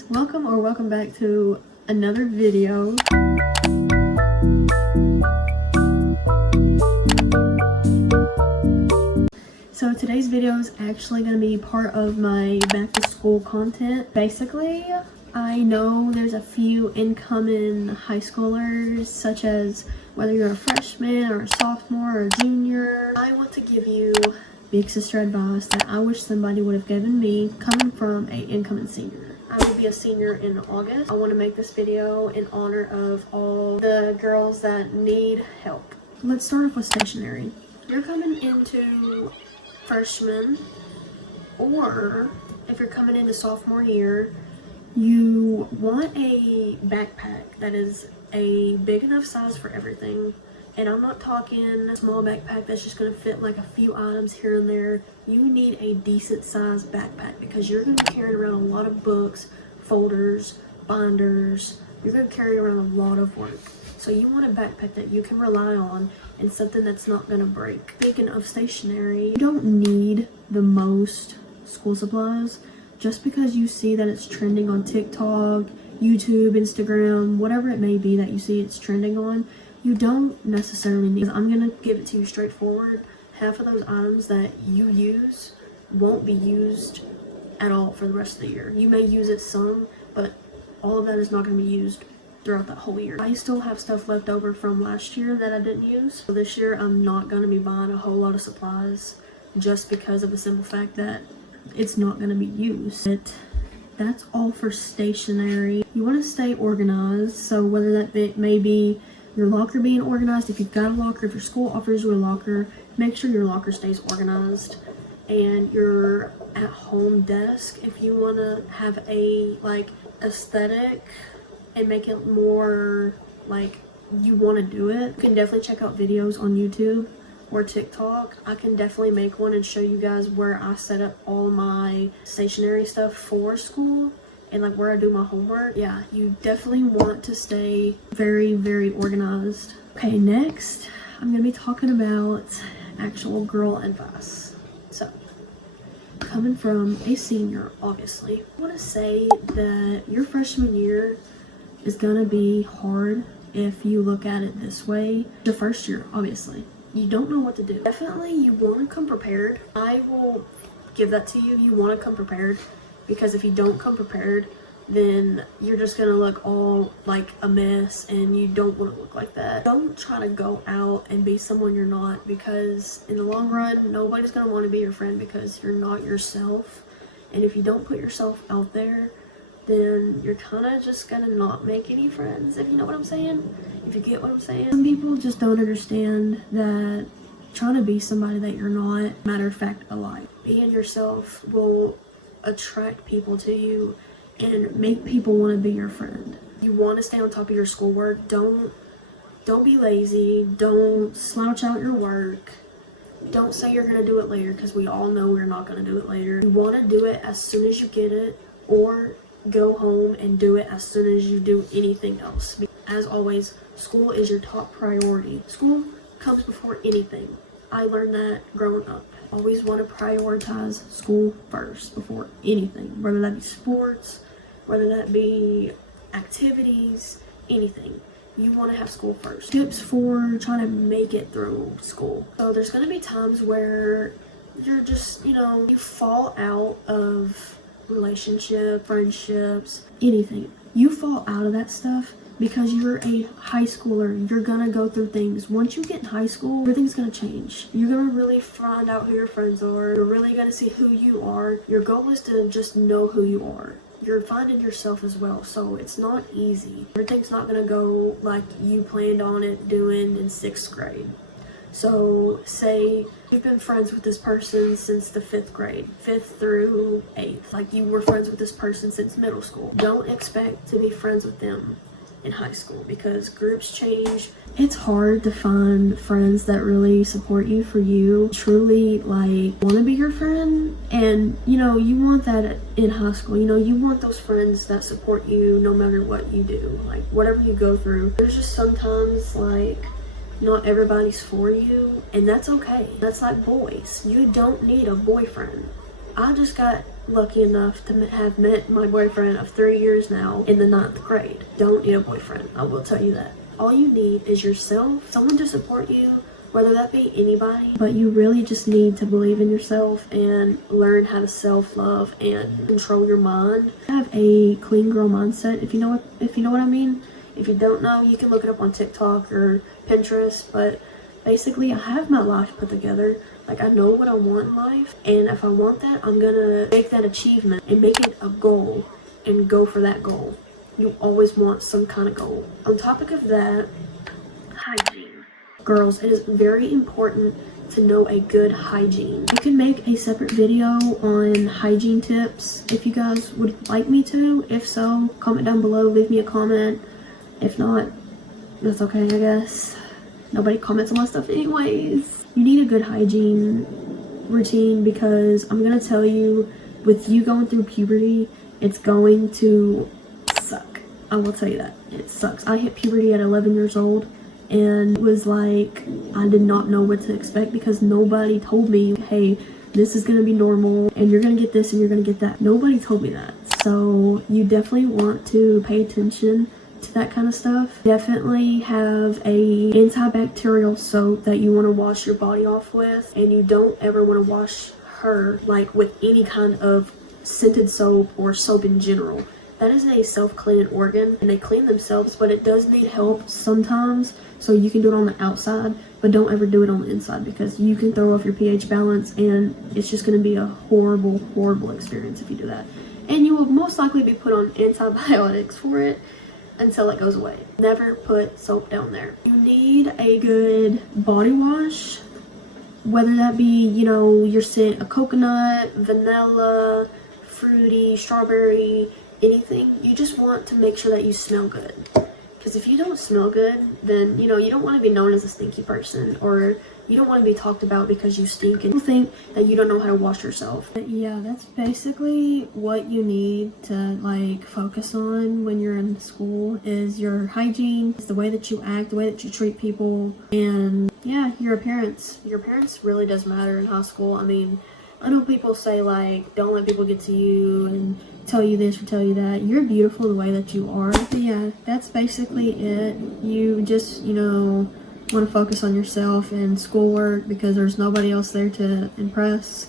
guys, welcome back to another video. So today's video is actually going to be part of my back to school content. Basically, I know there's a few incoming high schoolers, such as whether you're a freshman or a sophomore or a junior. I want to give you big sister advice that I wish somebody would have given me coming from an incoming senior. I will be a senior in August. I want to make this video in honor of all the girls that need help. Let's start off with stationery. You're coming into freshman, or if you're coming into sophomore year, you want a backpack that is a big enough size for everything. And I'm not talking a small backpack that's just going to fit like a few items here and there. You need a decent sized backpack because you're going to be carrying around a lot of books, folders, binders. You're going to carry around a lot of work. So you want a backpack that you can rely on and something that's not going to break. Speaking of stationery, you don't need the most school supplies. Just because you see that it's trending on TikTok, YouTube, Instagram, whatever it may be that you see it's trending on, you don't necessarily need. I'm going to give it to you straightforward. Half of those items that you use won't be used at all for the rest of the year. You may use it some, but all of that is not going to be used throughout that whole year. I still have stuff left over from last year that I didn't use. So this year I'm not going to be buying a whole lot of supplies just because of the simple fact that it's not going to be used. But that's all for stationery. You want to stay organized, so whether that may be your locker being organized, if you've got a locker, if your school offers you a locker, make sure your locker stays organized. And your at-home desk, if you want to have a like aesthetic and make it more like you want to do it, you can definitely check out videos on YouTube or TikTok. I can definitely make one and show you guys where I set up all my stationery stuff for school and like where I do my homework. Yeah, you definitely want to stay very, very organized. Okay, next I'm gonna be talking about actual girl advice. So, coming from a senior, obviously, I want to say that your freshman year is gonna be hard if you look at it this way. The first year, obviously, you don't know what to do. Definitely you want to come prepared. I will give that to you. You want to come prepared, because if you don't come prepared, then you're just gonna look all like a mess, and you don't want to look like that. Don't try to go out and be someone you're not, because in the long run nobody's gonna want to be your friend because you're not yourself. And if you don't put yourself out there, then you're kind of just gonna not make any friends, if you know what I'm saying, if you get what I'm saying. Some people just don't understand that trying to be somebody that you're not, matter of fact, alike. Being yourself will attract people to you and make people want to be your friend. You want to stay on top of your schoolwork. Don't be lazy. Don't slouch out your work. Don't say you're gonna do it later, because we all know we're not gonna do it later. You want to do it as soon as you get it, or go home and do it as soon as you do anything else. As always, school is your top priority. School comes before anything. I learned that growing up. Always want to prioritize school first before anything, whether that be sports, whether that be activities, anything. You want to have school first. Tips for trying to make it through school. So there's going to be times where you're just, you fall out of relationship, friendships, anything. You fall out of that stuff because you're a high schooler. You're gonna go through things. Once you get in high school, everything's gonna change. You're gonna really find out who your friends are. You're really gonna see who you are. Your goal is to just know who you are. You're finding yourself as well, so it's not easy. Everything's not gonna go like you planned on it doing in 6th grade. So say you've been friends with this person since the 5th grade, 5th through 8th. Like you were friends with this person since middle school. Don't expect to be friends with them in high school, because groups change. It's hard to find friends that really support you for you, truly like want to be your friend. And you want that in high school. You want those friends that support you no matter what you do, like whatever you go through. There's just sometimes like not everybody's for you, and that's okay. That's like boys. You don't need a boyfriend. I just got lucky enough to have met my boyfriend of 3 years now in the 9th grade. Don't need a boyfriend, I will tell you that. All you need is yourself, someone to support you, whether that be anybody, but you really just need to believe in yourself and learn how to self-love and control your mind. Have a clean girl mindset, if you know what I mean. If you don't know, you can look it up on TikTok or Pinterest, but basically I have my life put together. Like, I know what I want in life, and if I want that, I'm gonna make that achievement and make it a goal and go for that goal. You always want some kind of goal. On topic of that, hygiene. Girls, it is very important to know a good hygiene. I can make a separate video on hygiene tips if you guys would like me to. If so, comment down below, leave me a comment. If not, that's okay, I guess. Nobody comments on my stuff anyways. You need a good hygiene routine because I'm gonna tell you, with you going through puberty, it's going to suck. I will tell you that. It sucks. I hit puberty at 11 years old and it was like, I did not know what to expect because nobody told me, hey, this is gonna be normal and you're gonna get this and you're gonna get that. Nobody told me that. So you definitely want to pay attention to that kind of stuff. Definitely have a antibacterial soap that you want to wash your body off with, and you don't ever want to wash her like with any kind of scented soap or soap in general. That is a self-cleaning organ and they clean themselves, but it does need help sometimes, so you can do it on the outside, but don't ever do it on the inside because you can throw off your pH balance and it's just going to be a horrible experience if you do that. And you will most likely be put on antibiotics for it until it goes away. Never put soap down there. You need a good body wash, whether that be, you know, your scent, a coconut, vanilla, fruity, strawberry, anything. You just want to make sure that you smell good. Because if you don't smell good, then, you know, you don't want to be known as a stinky person, or you don't want to be talked about because you stink and people think that you don't know how to wash yourself. But yeah, that's basically what you need to like focus on when you're in school, is your hygiene, is the way that you act, the way that you treat people, and yeah, your appearance. Your appearance really does matter in high school. I mean, I know people say like, don't let people get to you and tell you this or tell you that. You're beautiful the way that you are. But yeah, that's basically it. You just, you know, want to focus on yourself and schoolwork because there's nobody else there to impress.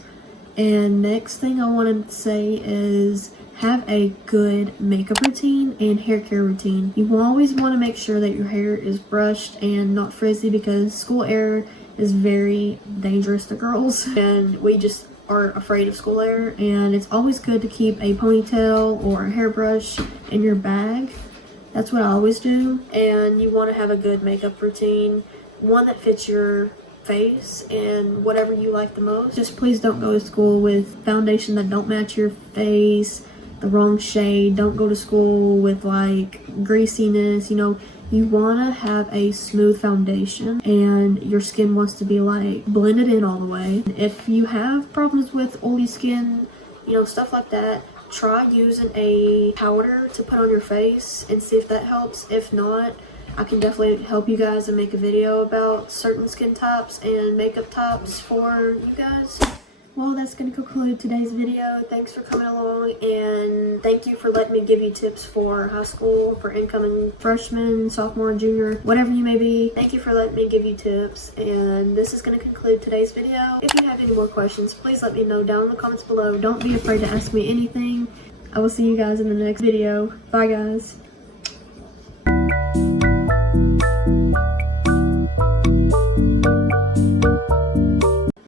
And next thing I want to say is have a good makeup routine and hair care routine. You will always want to make sure that your hair is brushed and not frizzy because school air is very dangerous to girls and we just are afraid of school air, and it's always good to keep a ponytail or a hairbrush in your bag. That's what I always do. And you want to have a good makeup routine, one that fits your face and whatever you like the most. Just please don't go to school with foundation that don't match your face, the wrong shade. Don't go to school with like greasiness. You know, you want to have a smooth foundation and your skin wants to be like blended in all the way. If you have problems with oily skin, you know, stuff like that, try using a powder to put on your face and see if that helps. If not, I can definitely help you guys and make a video about certain skin types and makeup types for you guys. Well, that's going to conclude today's video. Thanks for coming along, and thank you for letting me give you tips for high school, for incoming freshmen, sophomore, junior, whatever you may be. Thank you for letting me give you tips, and this is going to conclude today's video. If you have any more questions, please let me know down in the comments below. Don't be afraid to ask me anything. I will see you guys in the next video. Bye, guys.